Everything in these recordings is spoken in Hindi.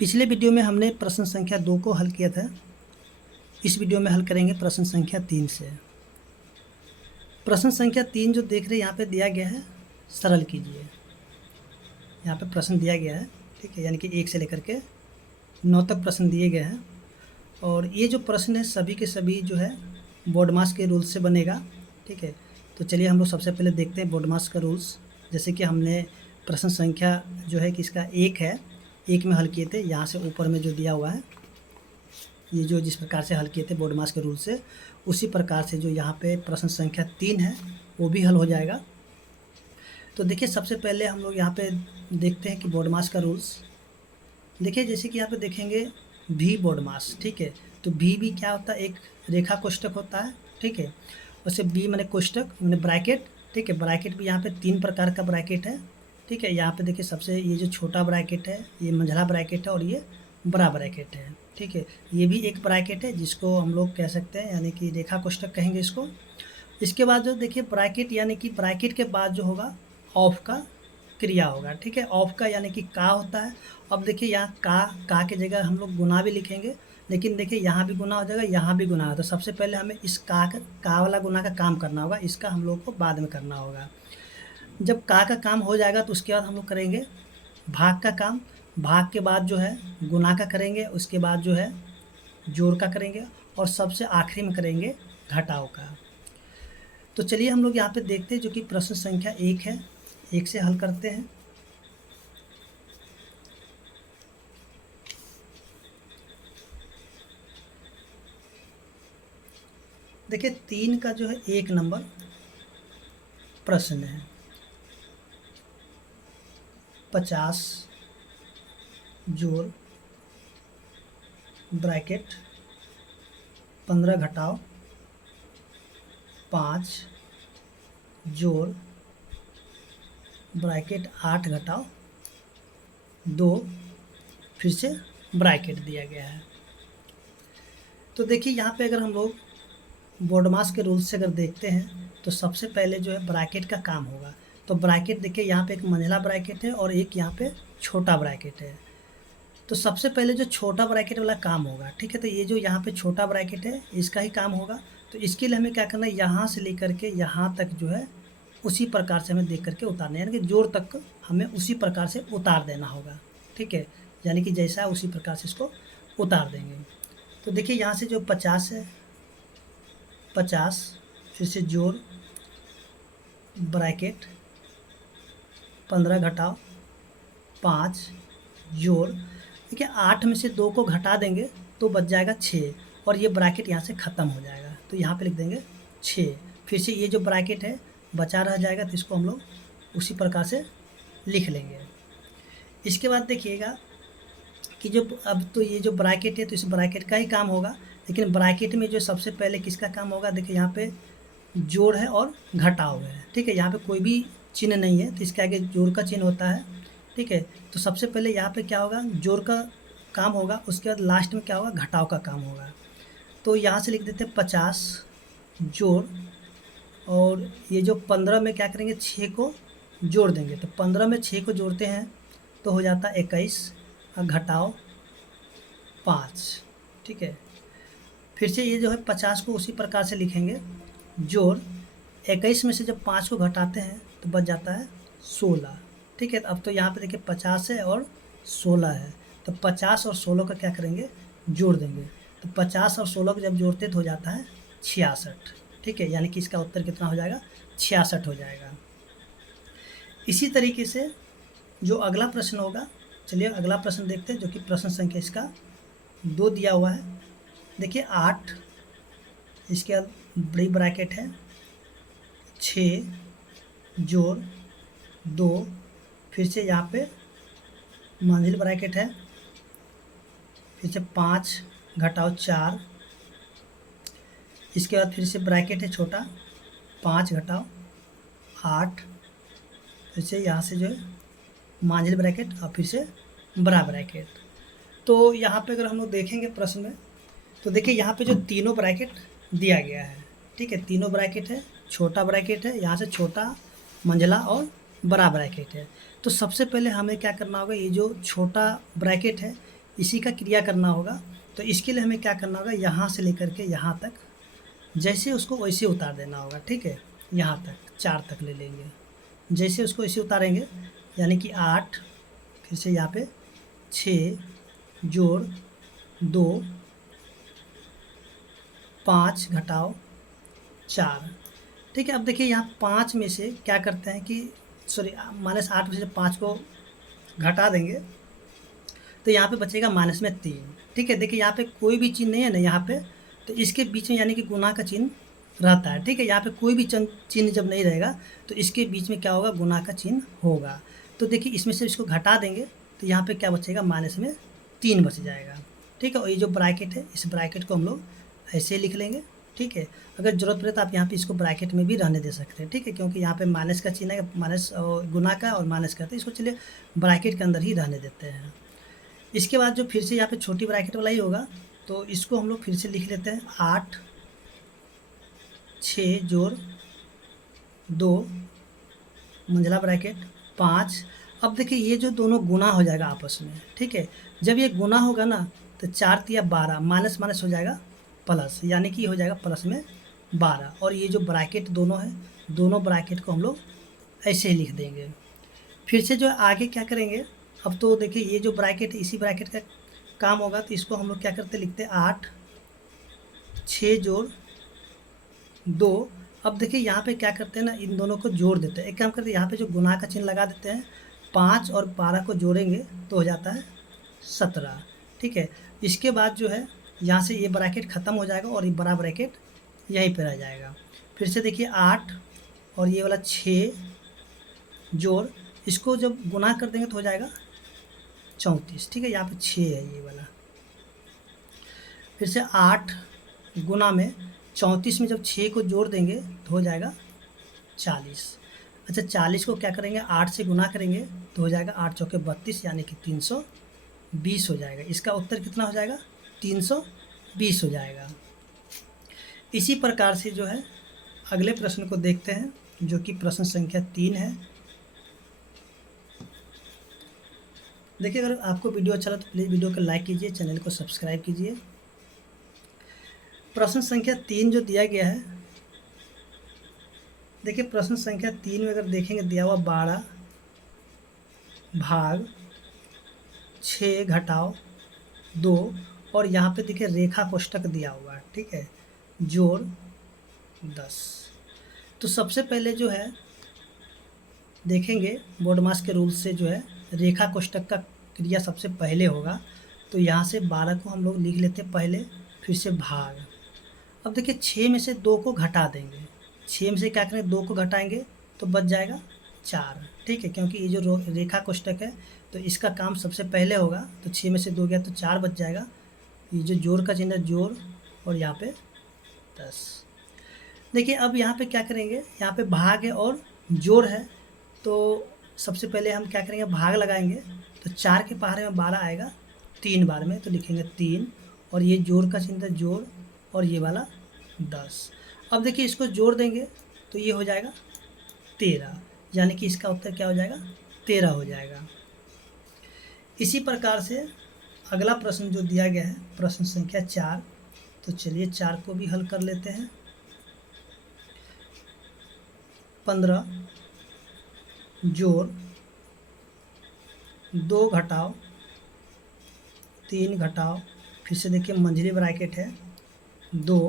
पिछले वीडियो में हमने प्रश्न संख्या 2 को हल किया था। इस वीडियो में हल करेंगे प्रश्न संख्या 3 से। प्रश्न संख्या 3 जो देख रहे हैं यहाँ पे दिया गया है, सरल कीजिए। यहाँ पे प्रश्न दिया गया है, ठीक है, यानी कि 1 से लेकर के 9 तक प्रश्न दिए गए हैं। और ये जो प्रश्न है सभी के सभी जो है बोर्डमास के रूल्स से बनेगा, ठीक है। तो चलिए हम लोग सबसे पहले देखते हैं बोर्डमास का रूल्स। जैसे कि हमने प्रश्न संख्या जो है कि इसका 1 है, 1 में हल किए थे। यहाँ से ऊपर में जो दिया हुआ है, ये जो जिस प्रकार से हल किए थे बोर्डमास के रूल से, उसी प्रकार से जो यहाँ पे प्रश्न संख्या 3 है वो भी हल हो जाएगा। तो देखिए सबसे पहले हम लोग यहाँ पे देखते हैं कि बोर्डमास का रूल्स। देखिए जैसे कि यहाँ पे देखेंगे भी बोर्डमास, ठीक है। तो भी क्या होता है, एक रेखा कोष्टक होता है, ठीक है। वैसे बी मैंने कोष्टक मैंने ब्रैकेट, ठीक है। ब्रैकेट भी यहाँ पे 3 प्रकार का ब्रैकेट है, ठीक है। यहाँ पे देखिए सबसे ये जो छोटा ब्रैकेट है, ये मंझला ब्रैकेट है, और ये बड़ा ब्रैकेट है, ठीक है। ये भी एक ब्रैकेट है जिसको हम लोग कह सकते हैं, यानी कि रेखा कोष्टक कहेंगे इसको। इसके बाद जो देखिए ब्रैकेट, यानी कि ब्रैकेट के बाद जो होगा ऑफ का क्रिया होगा, ठीक है। ऑफ का यानी कि का होता है। अब देखिए यहाँ का की जगह हम लोग गुना भी लिखेंगे, लेकिन देखिए यहाँ भी गुना हो जाएगा, यहाँ भी गुना है। तो सबसे पहले हमें इस का वाला गुना का काम करना होगा, इसका हम लोग को बाद में करना होगा। जब का काम हो जाएगा तो उसके बाद हम लोग करेंगे भाग का काम। भाग के बाद जो है गुना का करेंगे, उसके बाद जो है जोड़ का करेंगे, और सबसे आखिरी में करेंगे घटाव का। तो चलिए हम लोग यहाँ पे देखते हैं, जो कि प्रश्न संख्या 1 है, 1 से हल करते हैं। देखिए 3 का जो है 1 नंबर प्रश्न है, 50 जोड़ ब्रैकेट 15 घटाव 5 जोड़ ब्रैकेट 8 घटाव 2, फिर से ब्रैकेट दिया गया है। तो देखिए यहाँ पे अगर हम लोग बोर्डमास के रूल से अगर देखते हैं तो सबसे पहले जो है ब्रैकेट का काम होगा। तो ब्रैकेट देखिए यहाँ पे एक मंझला ब्रैकेट है और एक यहाँ पे छोटा ब्रैकेट है। तो सबसे पहले जो छोटा ब्रैकेट वाला काम होगा, ठीक है। तो ये जो यहाँ पे छोटा ब्रैकेट है इसका ही काम होगा। तो इसके लिए हमें क्या करना है, यहाँ से लेकर के यहाँ तक जो है उसी प्रकार से हमें देख करके उतारना है, यानी कि जोड़ तक हमें उसी प्रकार से उतार देना होगा, ठीक है। यानी कि जैसा है उसी प्रकार से इसको उतार देंगे। तो देखिए यहाँ से जो 50 है, 50 फिर से जोड़ ब्रैकेट 15 घटाव 5 जोड़, देखिए 8 में से 2 को घटा देंगे तो बच जाएगा 6, और ये ब्रैकेट यहाँ से ख़त्म हो जाएगा। तो यहाँ पे लिख देंगे 6। फिर से ये जो ब्रैकेट है बचा रह जाएगा, तो इसको हम लोग उसी प्रकार से लिख लेंगे। इसके बाद देखिएगा कि जो अब तो ये जो ब्रैकेट है तो इस ब्रैकेट का ही काम होगा, लेकिन ब्रैकेट में जो सबसे पहले किसका काम होगा, देखिए यहाँ पे जोड़ है और घटाव है, ठीक है। यहाँ पे कोई भी चिन्ह नहीं है तो इसके आगे जोड़ का चिन्ह होता है, ठीक है। तो सबसे पहले यहाँ पे क्या होगा, जोड़ का काम होगा, उसके बाद लास्ट में क्या होगा, घटाव का काम होगा। तो यहाँ से लिख देते हैं 50 जोड़, और ये जो 15 में क्या करेंगे, 6 को जोड़ देंगे। तो 15 में 6 को जोड़ते हैं तो हो जाता है 21 और घटाव 5, ठीक है। फिर से ये जो है 50 को उसी प्रकार से लिखेंगे, जोड़ 21 में से जब 5 को घटाते हैं तो बच जाता है 16, ठीक है। अब तो यहाँ पे देखिए 50 है और 16 है, तो 50 और 16 का क्या करेंगे, जोड़ देंगे। तो 50 और 16 को जब जोड़ते तो हो जाता है 66, ठीक है। यानी कि इसका उत्तर कितना हो जाएगा, 66 हो जाएगा। इसी तरीके से जो अगला प्रश्न होगा, चलिए अगला प्रश्न देखते हैं, जो कि प्रश्न संख्या इसका 2 दिया हुआ है। देखिए 8, इसके बाद बड़ी ब्रैकेट है 6 जोड़ 2, फिर से यहाँ पे मंझिल ब्रैकेट है, फिर से 5 घटाव 4, इसके बाद फिर से ब्रैकेट है छोटा 5 घटाव 8, फिर से यहाँ से जो है मंझिल ब्रैकेट और फिर से बड़ा ब्रैकेट। तो यहाँ पे अगर हम लोग देखेंगे प्रश्न में, तो देखिए यहाँ पे जो तीनों ब्रैकेट दिया गया है, ठीक है। तीनों ब्रैकेट है, छोटा ब्रैकेट है, यहाँ से छोटा मंझला और बड़ा ब्रैकेट है। तो सबसे पहले हमें क्या करना होगा, ये जो छोटा ब्रैकेट है इसी का क्रिया करना होगा। तो इसके लिए हमें क्या करना होगा, यहाँ से लेकर के यहाँ तक जैसे उसको वैसे उतार देना होगा, ठीक है। यहाँ तक 4 तक ले लेंगे, जैसे उसको ऐसे उतारेंगे, यानी कि 8, फिर से यहाँ पे 6 जोड़ 2 5 घटाओ 4, ठीक है। अब देखिए यहाँ 5 में से क्या करते हैं कि सॉरी -8 में से 5 को घटा देंगे तो यहाँ पे बचेगा माइनस में 3, ठीक है। देखिए यहाँ पे कोई भी चिन्ह नहीं है ना यहाँ पे, तो इसके बीच में यानी कि गुना का चिन्ह रहता है, ठीक है। यहाँ पे कोई भी चिन्ह जब नहीं रहेगा तो इसके बीच में क्या होगा, गुना का चिन्ह होगा। तो देखिए इसमें से इसको घटा देंगे तो यहाँ पे क्या बचेगा, माइनस में 3 बच जाएगा, ठीक है। और ये जो ब्रैकेट है, इस ब्रैकेट को हम लोग ऐसे लिख लेंगे, ठीक है। अगर ज़रूरत पड़े तो आप यहाँ पे इसको ब्रैकेट में भी रहने दे सकते हैं, ठीक है, क्योंकि यहाँ पे माइनस का चिन्ह है, माइनस गुना का और माइनस का, तो इसको चलिए ब्रैकेट के अंदर ही रहने देते हैं। इसके बाद जो फिर से यहाँ पे छोटी ब्रैकेट वाला ही होगा, तो इसको हम लोग फिर से लिख लेते हैं 8 6 जोड़ 2 मंझला ब्रैकेट 5। अब देखिए ये जो दोनों गुना हो जाएगा आपस में, ठीक है। जब ये गुना होगा ना तो 4 तिया 12, माइनस माइनस हो जाएगा प्लस, यानी कि हो जाएगा प्लस में 12। और ये जो ब्रैकेट दोनों है, दोनों ब्रैकेट को हम लोग ऐसे ही लिख देंगे। फिर से जो आगे क्या करेंगे, अब तो देखिए ये जो ब्रैकेट है इसी ब्रैकेट का काम होगा, तो इसको हम लोग क्या करते लिखते हैं 8 6 जोड़ 2। अब देखिए यहाँ पे क्या करते हैं ना, इन दोनों को जोड़ देते हैं। एक काम करते हैं, यहाँ पे जो गुना का चिन्ह लगा देते हैं, 5 और 12 को जोड़ेंगे तो हो जाता है 17, ठीक है। इसके बाद जो है यहाँ से ये ब्रैकेट ख़त्म हो जाएगा और ये बड़ा ब्रैकेट यहीं पर रह जाएगा। फिर से देखिए 8 और ये वाला 6 जोड़, इसको जब गुना कर देंगे तो हो जाएगा 34, ठीक है। यहाँ पे 6 है ये वाला। फिर से 8 गुना में 34 में जब 6 को जोड़ देंगे तो हो जाएगा 40। अच्छा 40 को क्या करेंगे, 8 से गुना करेंगे तो हो जाएगा 8 चौके 32, यानी कि 320 हो जाएगा। इसका उत्तर कितना हो जाएगा, 320 हो जाएगा। इसी प्रकार से जो है अगले प्रश्न को देखते हैं, जो कि प्रश्न संख्या 3 है। देखिए अगर आपको वीडियो अच्छा लगा तो प्लीज़ वीडियो को लाइक कीजिए, चैनल को सब्सक्राइब कीजिए। प्रश्न संख्या 3 जो दिया गया है, देखिए प्रश्न संख्या 3 में अगर देखेंगे दिया हुआ 12 भाग 6 घटाओ 2, और यहाँ पे देखिए रेखा कोष्टक दिया हुआ है, ठीक है, जोड़ 10। तो सबसे पहले जो है देखेंगे बोर्डमास के रूल से जो है रेखा कोष्टक का क्रिया सबसे पहले होगा। तो यहाँ से 12 को हम लोग लिख लेते हैं पहले, फिर से भाग। अब देखिए 6 में से 2 को घटा देंगे, 6 में से क्या करेंगे 2 को घटाएंगे तो बच जाएगा 4, ठीक है, क्योंकि ये जो रेखा कोष्टक है तो इसका काम सबसे पहले होगा। तो 6 में से 2 गया तो 4 बच जाएगा। ये जो जोड़ का चिन्ह है जोड़, और यहाँ पे 10। देखिए अब यहाँ पे क्या करेंगे, यहाँ पे भाग है और जोड़ है, तो सबसे पहले हम क्या करेंगे, भाग लगाएंगे। तो 4 के पहाड़े में 12 आएगा 3 बार में, तो लिखेंगे 3, और ये जोड़ का चिन्ह है जोड़, और ये वाला 10। अब देखिए इसको जोड़ देंगे तो ये हो जाएगा 13, यानी कि इसका उत्तर क्या हो जाएगा, 13 हो जाएगा। इसी प्रकार से अगला प्रश्न जो दिया गया है प्रश्न संख्या 4, तो चलिए 4 को भी हल कर लेते हैं। 15 जोड़ 2 घटाओ 3 घटाओ, फिर से देखिए मंझली ब्रैकेट है 2,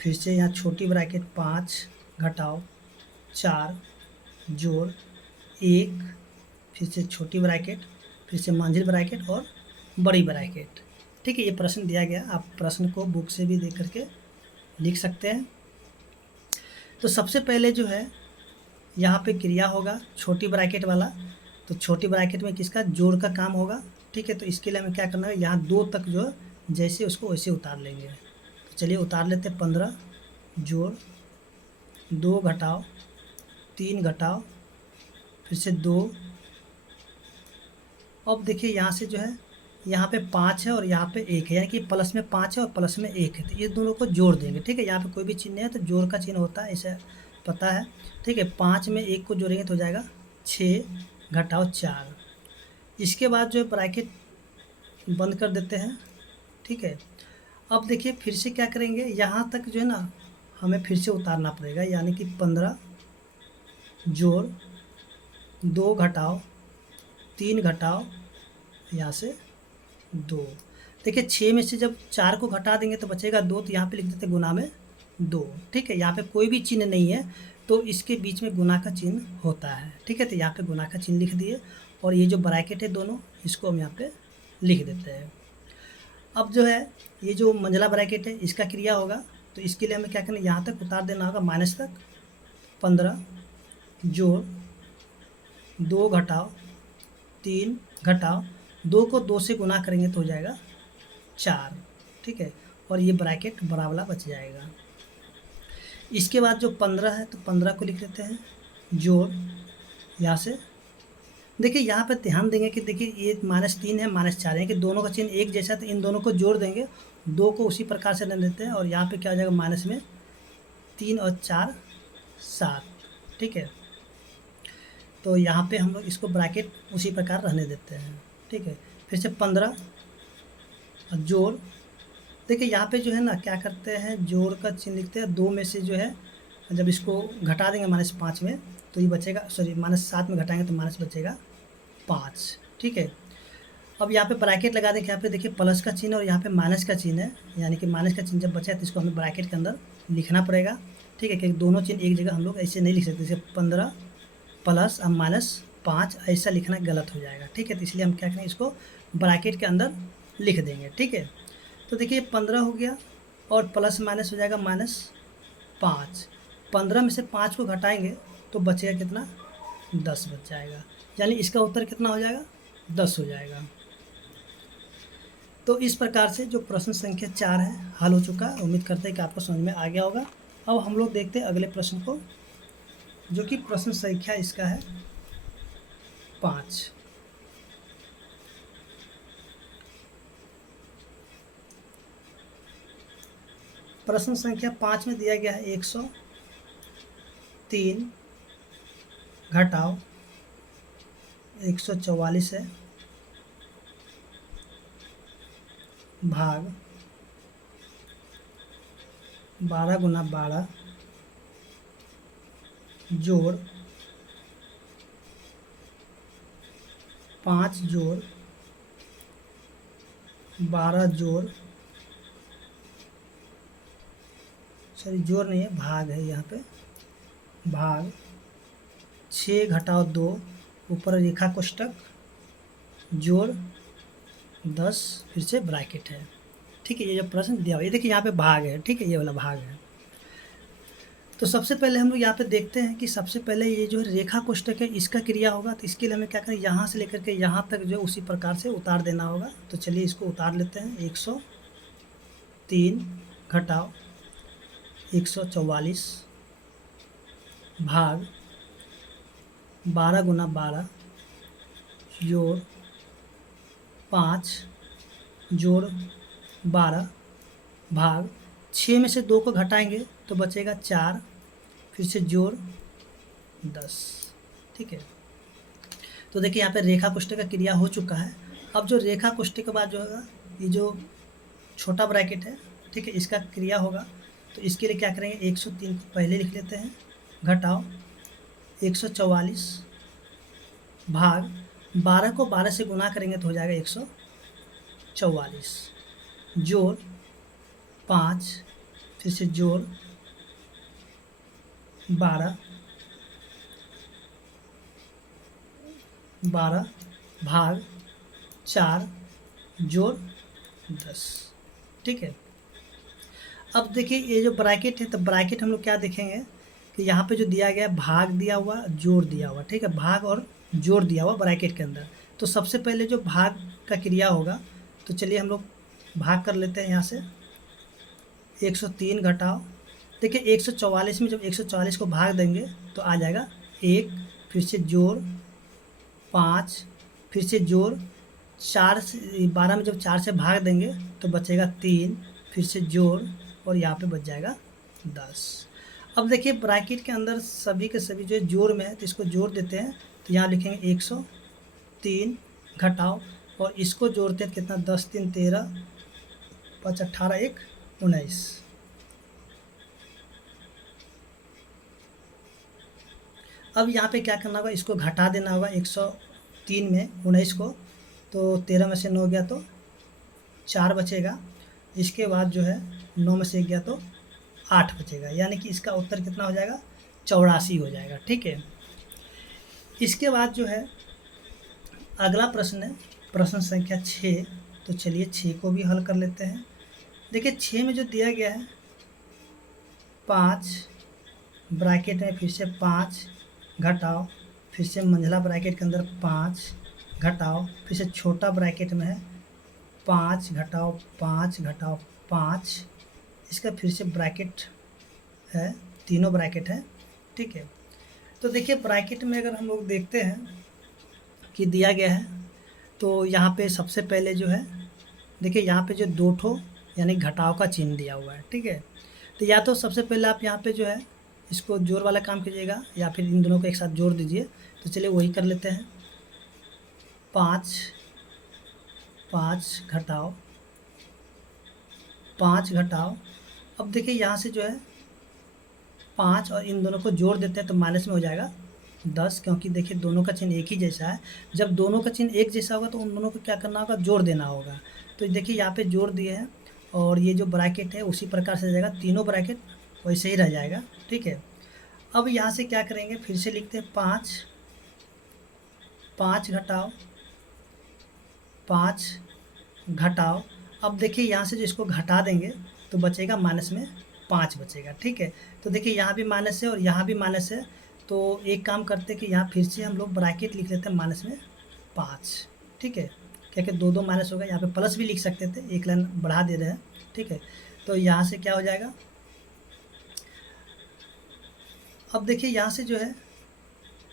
फिर से यहाँ छोटी ब्रैकेट 5 घटाओ 4 जोड़ 1, फिर से छोटी ब्रैकेट, फिर से मंझली ब्रैकेट और बड़ी ब्रैकेट, ठीक है। ये प्रश्न दिया गया, आप प्रश्न को बुक से भी देख करके लिख सकते हैं। तो सबसे पहले जो है यहाँ पे क्रिया होगा छोटी ब्रैकेट वाला, तो छोटी ब्रैकेट में किसका, जोड़ का काम होगा, ठीक है। तो इसके लिए हमें क्या करना है, यहाँ 2 तक जो जैसे उसको वैसे उतार लेंगे। तो चलिए उतार लेते हैं। 15 जोड़ 2 घटाओ 3 घटाओ, फिर से 2। अब देखिए यहाँ से जो है यहाँ पे 5 है और यहाँ पे 1 है, यानी कि प्लस में 5 है और प्लस में 1 है, तो ये दोनों को जोड़ देंगे, ठीक है। यहाँ पे कोई भी चिन्ह है तो जोड़ का चिन्ह होता है, इसे पता है, ठीक है। 5 में 1 को जोड़ेंगे तो हो जाएगा 6 घटाओ 4। इसके बाद जो है ब्रैकेट बंद कर देते हैं। ठीक है, अब देखिए फिर से क्या करेंगे, यहाँ तक जो है ना हमें फिर से उतारना पड़ेगा, यानी कि 15 जोड़ 2 घटाओ 3 घटाओ यहाँ से 2। देखिए 6 में से जब 4 को घटा देंगे तो बचेगा 2, तो यहाँ पे लिख देते हैं गुना में 2। ठीक है, यहाँ पे कोई भी चिन्ह नहीं है तो इसके बीच में गुना का चिन्ह होता है। ठीक है, तो यहाँ पे गुना का चिन्ह लिख दिए, और ये जो ब्रैकेट है दोनों, इसको हम यहाँ पे लिख देते हैं। अब जो है ये जो मंझला ब्रैकेट है इसका क्रिया होगा, तो इसके लिए हमें क्या करना है, यहाँ तक उतार देना होगा माइनस तक। 15 जोड़ 2 घटाओ 3 घटाओ 2 को 2 से गुना करेंगे तो हो जाएगा 4। ठीक है, और ये ब्रैकेट बड़ा वाला बच जाएगा। इसके बाद जो 15 है तो 15 को लिख लेते हैं जोड़, यहाँ से देखिए यहाँ पे ध्यान देंगे कि देखिए ये -3 है -4 है कि दोनों का चिन्ह एक जैसा, तो इन दोनों को जोड़ देंगे, 2 को उसी प्रकार से रख देते हैं, और यहाँ पे क्या हो जाएगा माइनस में 3 और 4 7। ठीक है, तो यहाँ पे हम लोग इसको ब्रैकेट उसी प्रकार रहने देते हैं। ठीक है, फिर से 15 जोड़, देखिए यहाँ पे जो है ना क्या करते हैं, जोड़ का चिन्ह लिखते हैं, 2 में से जो है जब इसको घटा देंगे -5 में तो ये बचेगा, सॉरी -7 में घटाएंगे तो माइनस बचेगा 5। ठीक है, अब यहाँ पे ब्रैकेट लगा दें, यहाँ पे देखिए प्लस का चिन्ह और यहाँ पे माइनस का चिन्ह है, यानी कि माइनस का चिन्ह जब बचा है तो इसको हमें ब्रैकेट के अंदर लिखना पड़ेगा। ठीक है, क्योंकि दोनों चिन्ह एक जगह हम लोग ऐसे नहीं लिख सकते, जैसे 15 प्लस और -5 ऐसा लिखना गलत हो जाएगा। ठीक है, तो इसलिए हम क्या करें, इसको ब्रैकेट के अंदर लिख देंगे। ठीक है, तो देखिए 15 हो गया और प्लस माइनस हो जाएगा -5। 15 में से 5 को घटाएंगे तो बचेगा कितना, 10 बच जाएगा, यानी इसका उत्तर कितना हो जाएगा, 10 हो जाएगा। तो इस प्रकार से जो प्रश्न संख्या 4 है हल हो चुका है। उम्मीद करते हैं कि आपको समझ में आ गया होगा। अब हम लोग देखते हैं अगले प्रश्न को, जो कि प्रश्न संख्या इसका है 5। प्रश्न संख्या 5 में दिया गया है 103 घटाओ 144 है भाग 12 गुना 12 जोड़ 5 जोड़ 12 जोड़, सॉरी जोड़ नहीं है, भाग है यहाँ पे, भाग 6 घटाओ 2 ऊपर रेखा कोष्टक जोड़ 10 फिर से ब्रैकेट है। ठीक है, ये जो प्रश्न दिया हुआ है देखिए यहाँ पे भाग है। ठीक है, ये वाला भाग है। तो सबसे पहले हम लोग यहाँ पे देखते हैं कि सबसे पहले ये जो रेखा कोष्टक है इसका क्रिया होगा, तो इसके लिए हमें क्या करें, यहाँ से लेकर के यहाँ तक जो उसी प्रकार से उतार देना होगा। तो चलिए इसको उतार लेते हैं। 103 घटाओ 144 भाग 12 गुना 12 जोड़ 5 जोड़ 12 भाग 6 में से 2 को घटाएंगे तो बचेगा 4, फिर से जोड़ 10। ठीक है, तो देखिए यहाँ पे रेखा कोष्टक का क्रिया हो चुका है। अब जो रेखा कोष्टक के बाद जो होगा, ये जो छोटा ब्रैकेट है, ठीक है, इसका क्रिया होगा। तो इसके लिए क्या करेंगे, 103 को पहले लिख लेते हैं, घटाओ 144 भाग 12 को 12 से गुना करेंगे तो हो जाएगा 144 जोड़ 5 फिर से जोड़ 12 भाग 4 जोड़ 10। ठीक है, अब देखिए ये जो ब्रैकेट है, तो ब्रैकेट हम लोग क्या देखेंगे कि यहाँ पे जो दिया गया है, भाग दिया हुआ जोड़ दिया हुआ। ठीक है, भाग और जोड़ दिया हुआ ब्रैकेट के अंदर। तो सबसे पहले जो भाग का क्रिया होगा, तो चलिए हम लोग भाग कर लेते हैं। यहाँ से 103 घटाओ, देखिए 144 में जब 144 को भाग देंगे तो आ जाएगा 1, फिर से जोड़ 5, फिर से जोड़ 4 से 12 में जब 4 से भाग देंगे तो बचेगा 3, फिर से जोड़ और यहाँ पे बच जाएगा 10। अब देखिए ब्रैकेट के अंदर सभी के सभी जो है जोड़ में है, तो इसको जोड़ देते हैं। तो यहाँ लिखेंगे 103 घटाओ और इसको जोड़ते हैं कितना, 10 3 13, 5 18 1 19। अब यहाँ पे क्या करना होगा, इसको घटा देना होगा 103 में 19 को, तो 13 में से 9 गया तो 4 बचेगा। इसके बाद जो है 9 में से 1 गया तो 8 बचेगा, यानी कि इसका उत्तर कितना हो जाएगा, 84 हो जाएगा। ठीक है। इसके बाद जो है अगला प्रश्न है प्रश्न संख्या 6। तो चलिए 6 को भी हल कर लेते हैं। देखिए 6 में जो दिया गया है 5 ब्रैकेट में फिर से 5 घटाओ, फिर से मंझला ब्रैकेट के अंदर 5 घटाओ, फिर से छोटा ब्रैकेट में है 5 घटाओ 5 घटाओ 5, इसका फिर से ब्रैकेट है, तीनों ब्रैकेट है। ठीक है। तो देखिए ब्रैकेट में अगर हम लोग देखते हैं कि दिया गया है, तो यहाँ पे सबसे पहले जो है देखिए यहाँ पे जो 2 ठो यानी घटाव का चिन्ह दिया हुआ है। ठीक है। तो या तो सबसे पहले आप यहाँ पे जो है इसको जोड़ वाला काम कीजिएगा, या फिर इन दोनों को एक साथ जोड़ दीजिए। तो चलिए वही कर लेते हैं। 5 5 घटाओ 5 घटाओ, अब देखिए यहाँ से जो है 5 और इन दोनों को जोड़ देते हैं तो माइनस में हो जाएगा 10, क्योंकि देखिए दोनों का चिन्ह एक ही जैसा है। जब दोनों का चिन्ह एक जैसा होगा तो उन दोनों को क्या करना होगा, जोड़ देना होगा। तो देखिए यहाँ पे जोड़ दिए हैं, और ये जो ब्रैकेट है उसी प्रकार से जाएगा, तीनों ब्रैकेट वैसे ही रह जाएगा। ठीक है। अब यहाँ से क्या करेंगे, फिर से लिखते हैं 5 5 घटाओ 5 घटाओ, अब देखिए यहाँ से जो इसको घटा देंगे तो बचेगा माइनस में 5 बचेगा। ठीक है। तो देखिए यहाँ भी माइनस है और यहाँ भी माइनस है, तो एक काम करते हैं कि यहाँ फिर से हम लोग ब्रैकेट लिख लेते हैं माइनस में 5। ठीक है। क्या कि 2 2 माइनस होगा, यहाँ पे प्लस भी लिख सकते थे, एक लाइन बढ़ा दे रहे हैं। ठीक है। तो यहाँ से क्या हो जाएगा, अब देखिए यहाँ से जो है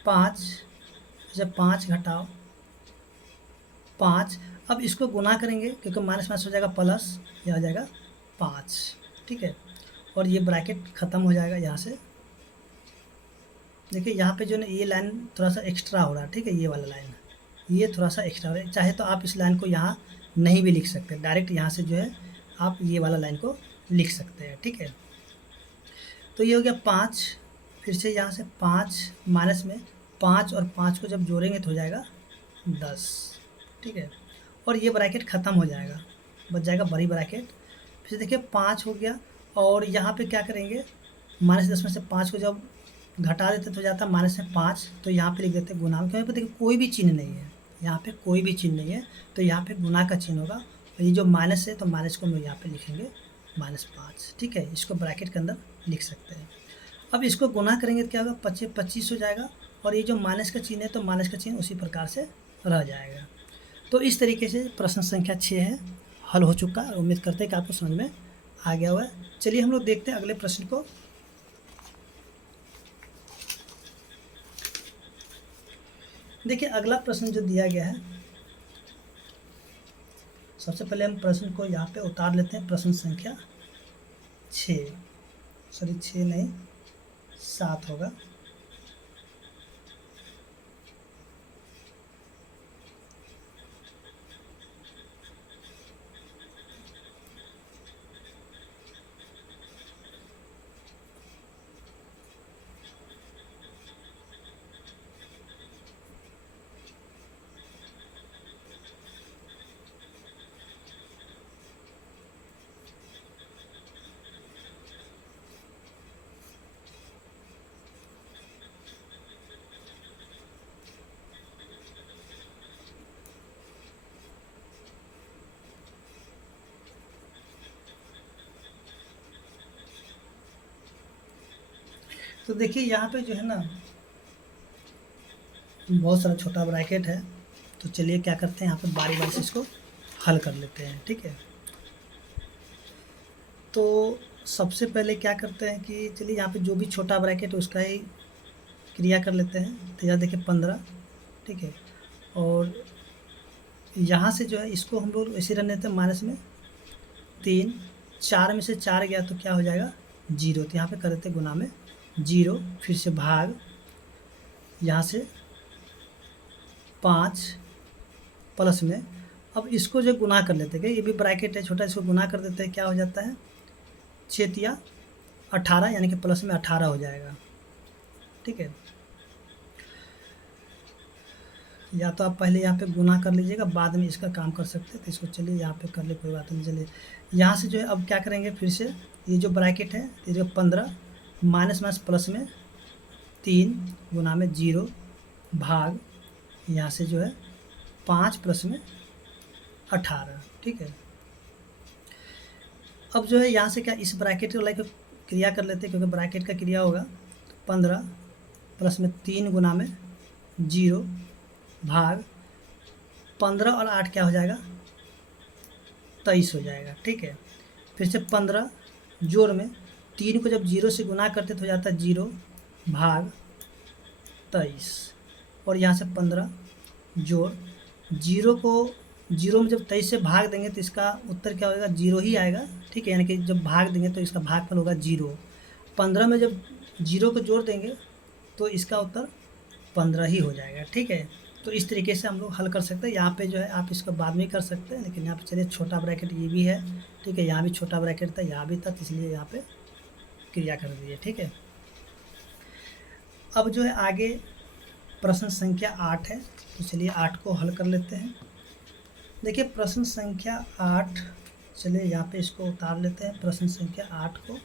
5 जब 5 घटाओ 5, अब इसको गुना करेंगे क्योंकि माइनस माइनस हो जाएगा प्लस, यह हो जाएगा 5। ठीक है। और ये ब्रैकेट ख़त्म हो जाएगा यहाँ से। देखिए यहाँ पे जो है ये लाइन थोड़ा सा एक्स्ट्रा हो रहा है। ठीक है। ये वाला लाइन ये थोड़ा सा एक्स्ट्रा हो रहा है, चाहे तो आप इस लाइन को यहाँ नहीं भी लिख सकते, डायरेक्ट यहाँ से जो है आप ये वाला लाइन को लिख सकते हैं। ठीक है। तो ये हो गया 5, फिर से यहाँ से 5 माइनस में 5 और 5 को जब जोड़ेंगे तो हो जाएगा 10। ठीक है। और ये ब्रैकेट ख़त्म हो जाएगा, बच जाएगा बड़ी ब्रैकेट। फिर देखिए 5 हो गया, और यहाँ पे क्या करेंगे, -10 में से 5 को जब घटा देते तो हो जाता माइनस में 5, तो यहाँ पे लिख देते गुना में, क्योंकि देखिए कोई भी चिन्ह नहीं है, यहाँ पे कोई भी चिन्ह नहीं है, तो यहाँ पे गुना का चिन्ह होगा। और ये जो माइनस है तो माइनस को हम लोग यहाँ पे लिखेंगे -5। ठीक है। इसको ब्रैकेट के अंदर लिख सकते हैं। अब इसको गुना करेंगे तो क्या होगा, 25 हो जाएगा, और ये जो माइनस का चिन्ह है तो माइनस का चिन्ह उसी प्रकार से रह जाएगा। तो इस तरीके से प्रश्न संख्या 6 है हल हो चुका है। उम्मीद करते हैं कि आपको समझ में आ गया हुआ है। चलिए हम लोग देखते हैं अगले प्रश्न को। देखिए अगला प्रश्न जो दिया गया है, सबसे पहले हम प्रश्न को यहाँ पे उतार लेते हैं। प्रश्न संख्या 6 नहीं 7 होगा। तो देखिए यहाँ पे जो है ना बहुत सारा छोटा ब्रैकेट है, तो चलिए क्या करते हैं यहाँ पे बारी बारी से इसको हल कर लेते हैं। ठीक है। तो सबसे पहले क्या करते हैं कि चलिए यहाँ पे जो भी छोटा ब्रैकेट है उसका ही क्रिया कर लेते हैं। तो यहाँ देखिए 15। ठीक है। और यहाँ से जो है इसको हम लोग ऐसे रहने देते हैं माइनस में 3, 4 में से 4 गया तो क्या हो जाएगा 0, तो यहाँ पे कर देते गुना में 0, फिर से भाग, यहाँ से 5 प्लस में, अब इसको जो गुना कर लेते हैं, ये भी ब्रैकेट है छोटा, इसको गुना कर देते हैं, क्या हो जाता है 6 या 18, यानी कि प्लस में 18 हो जाएगा। ठीक है, या तो आप पहले यहाँ पे गुना कर लीजिएगा, बाद में इसका काम कर सकते हैं। तो इसको चलिए यहाँ पे कर ले, कोई बात नहीं। चलिए यहाँ से जो है अब क्या करेंगे, फिर से ये जो ब्रैकेट है, ये जो 15 माइनस माइनस प्लस में 3 गुना में 0 भाग यहाँ से जो है 5 प्लस में 18। ठीक है, अब जो है यहाँ से क्या इस ब्रैकेट को लाइक क्रिया कर लेते हैं, क्योंकि ब्रैकेट का क्रिया होगा 15 प्लस में 3 गुना में 0 भाग 15 और 8 क्या हो जाएगा 23 हो जाएगा। ठीक है, फिर से 15 जोड़ में 3 को जब 0 से गुना करते तो हो जाता है 0 भाग 23, और यहाँ से 15 जोड़ 0 को 0 में जब 23 से भाग देंगे तो इसका उत्तर क्या होगा 0 ही आएगा। ठीक है, यानी कि जब भाग देंगे तो इसका भागफल होगा 0। 15 में जब 0 को जोड़ देंगे तो इसका उत्तर 15 ही हो जाएगा। ठीक है, तो इस तरीके से हम लोग हल कर सकते हैं। यहाँ पे जो है आप इसको बाद में कर सकते हैं, लेकिन यहाँ पे चलिए छोटा ब्रैकेट ये भी है। ठीक है, यहाँ भी छोटा ब्रैकेट था, यहाँ भी था, तो इसलिए यहाँ पे क्रिया कर दीजिए। ठीक है, अब जो है आगे प्रश्न संख्या 8 है, तो चलिए 8 को हल कर लेते हैं। देखिए प्रश्न संख्या 8, चलिए यहाँ पे इसको उतार लेते हैं प्रश्न संख्या 8 को।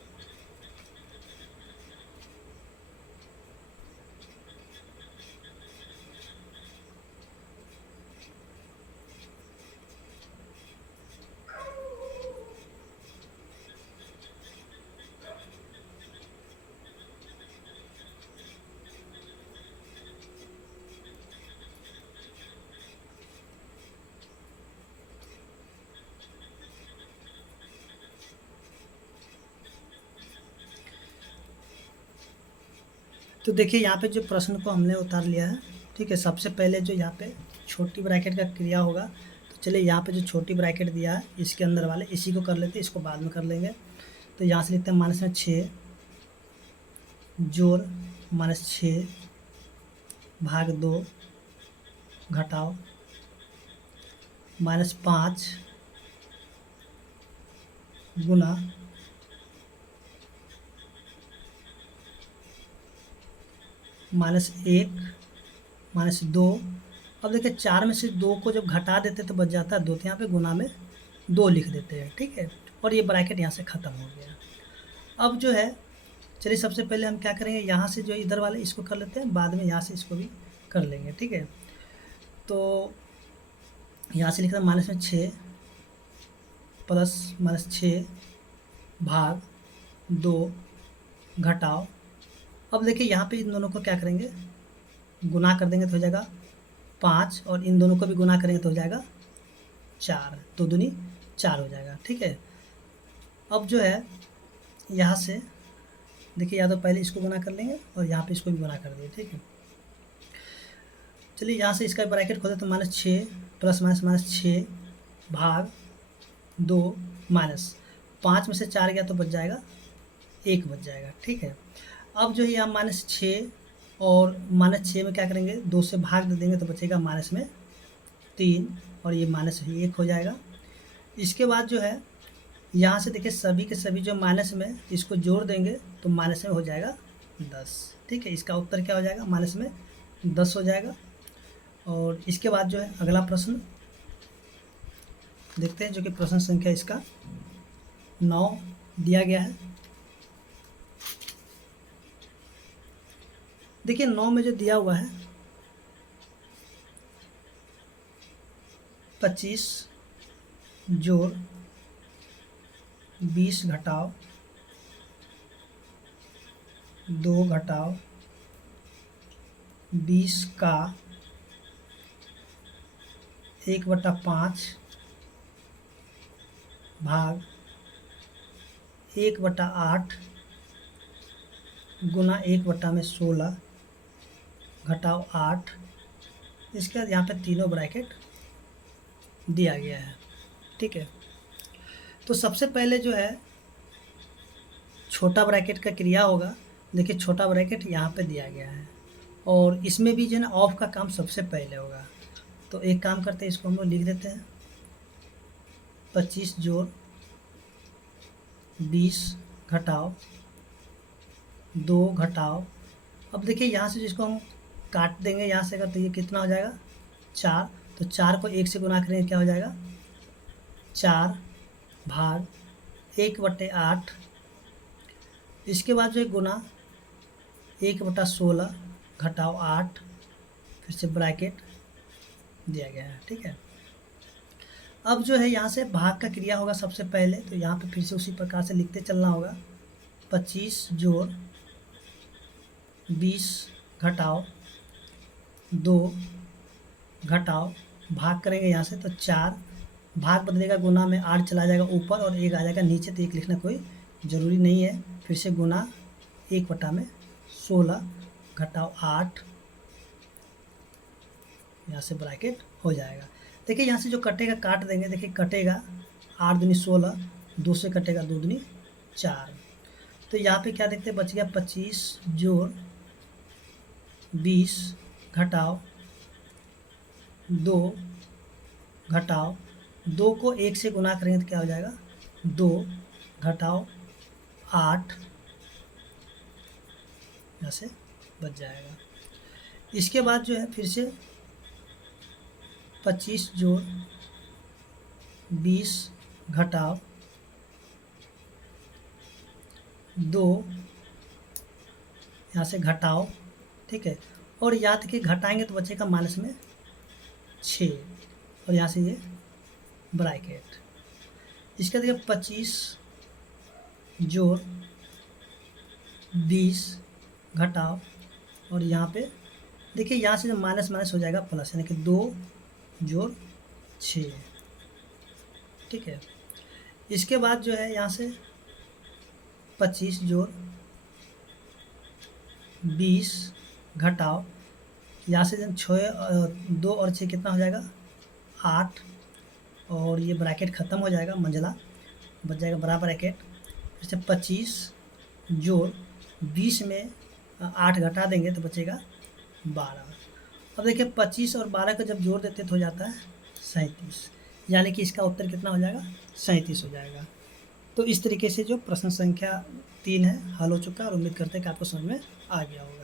तो देखिए यहाँ पे जो प्रश्न को हमने उतार लिया है। ठीक है, सबसे पहले जो यहाँ पे छोटी ब्रैकेट का क्रिया होगा, तो चलिए यहाँ पे जो छोटी ब्रैकेट दिया है इसके अंदर वाले इसी को कर लेते हैं, इसको बाद में कर लेंगे। तो यहाँ से लिखते हैं माइनस में 6 जोड़ माइनस 6 भाग 2 घटाओ माइनस 5 गुना -1 -2। अब देखिए 4 में से 2 को जब घटा देते तो बच जाता है 2, तो यहाँ पे गुना में 2 लिख देते हैं। ठीक है, और ये ब्रैकेट यहाँ से ख़त्म हो गया। अब जो है चलिए सबसे पहले हम क्या करेंगे, यहाँ से जो इधर वाले इसको कर लेते हैं, बाद में यहाँ से इसको भी कर लेंगे। ठीक है, तो यहाँ से लिख रहा माइनस में 6 प्लस -6 भाग 2 घटाओ। अब देखिए यहाँ पे इन दोनों को क्या करेंगे, गुना कर देंगे तो हो जाएगा 5, और इन दोनों को भी गुना करेंगे तो हो जाएगा 4, 2 दूनी 4 हो जाएगा। ठीक है, अब जो है यहाँ से देखिए या तो पहले इसको गुना कर लेंगे और यहाँ पे इसको भी गुना कर दिए। ठीक है, चलिए यहाँ से इसका ब्रैकेट खोले तो -6 प्लस -6 भाग 2 माइनस 5 में से 4 गया तो बच जाएगा 1 बच जाएगा। ठीक है, अब जो है यहाँ -6 और -6 में क्या करेंगे 2 से भाग दे देंगे तो बचेगा माइनस में 3, और ये -1 हो जाएगा। इसके बाद जो है यहाँ से देखिए सभी के सभी जो माइनस में इसको जोड़ देंगे तो माइनस में हो जाएगा 10। ठीक है, इसका उत्तर क्या हो जाएगा माइनस में 10 हो जाएगा। और इसके बाद जो है अगला प्रश्न देखते हैं, जो कि प्रश्न संख्या इसका 9 दिया गया है। देखिए 9 में जो दिया हुआ है 25 जोड़ 20 घटाओ 2 घटाओ 20 का 1/5 भाग 1/8 गुना 1/16 घटाओ 8। इसके बाद यहाँ पे तीनों ब्रैकेट दिया गया है। ठीक है, तो सबसे पहले जो है छोटा ब्रैकेट का क्रिया होगा। देखिए छोटा ब्रैकेट यहाँ पे दिया गया है, और इसमें भी जो है ना ऑफ का काम सबसे पहले होगा। तो एक काम करते हैं, इसको हम लोग लिख देते हैं 25 जोड़ 20 घटाओ 2 घटाओ, अब देखिए यहाँ से जिसको हम काट देंगे यहाँ से अगर, तो ये कितना हो जाएगा 4, तो 4 को 1 से गुना करेंगे क्या हो जाएगा 4 भाग 1/8, इसके बाद जो है गुना 1/16 घटाओ 8, फिर से ब्रैकेट दिया गया है। ठीक है, अब जो है यहाँ से भाग का क्रिया होगा सबसे पहले, तो यहाँ पे फिर से उसी प्रकार से लिखते चलना होगा। 25 जोड़ 20 घटाओ 2 घटाओ, भाग करेंगे यहाँ से तो 4, भाग बदलेगा गुना में 8 चला जाएगा ऊपर और 1 आ जाएगा नीचे, तो 1 लिखना कोई ज़रूरी नहीं है। फिर से गुना 1/16 घटाओ 8, यहाँ से ब्रैकेट हो जाएगा। देखिए यहाँ से जो कटेगा काट देंगे, देखिए कटेगा 8 दूनी 16, 2 से कटेगा 2 दूनी 4, तो यहाँ पे क्या देखते हैं बच गया 25 जोड़ 20 घटाओ 2 घटाओ 2 को 1 से गुना करेंगे तो क्या हो जाएगा 2 घटाओ 8, यहाँ से बच जाएगा। इसके बाद जो है फिर से 25 जोड़ 20 घटाओ 2, यहाँ से घटाओ, ठीक है, और याद कि घटाएंगे तो बचेगा माइनस में 6, और यहाँ से ये ब्रैकेट। इसके देखिए 25 जोड़ 20 घटाओ, और यहाँ पे देखिए यहाँ से जो माइनस माइनस हो जाएगा प्लस, यानी कि 2 जोड़ 6। ठीक है, इसके बाद जो है यहाँ से 25 जोड़ 20 घटाओ, यहाँ से 2 और 6 कितना हो जाएगा 8, और ये ब्रैकेट ख़त्म हो जाएगा, मंझला बच जाएगा बड़ा ब्रैकेट। फिर से 25 जोड़ 20 में 8 घटा देंगे तो बचेगा 12। अब देखिए 25 और 12 का जब जोड़ देते तो हो जाता है 37, यानी कि इसका उत्तर कितना हो जाएगा 37 हो जाएगा। तो इस तरीके से जो प्रश्न संख्या 3 है हल हो चुका है, और उम्मीद करते हैं कि आपको समझ में आ गया होगा।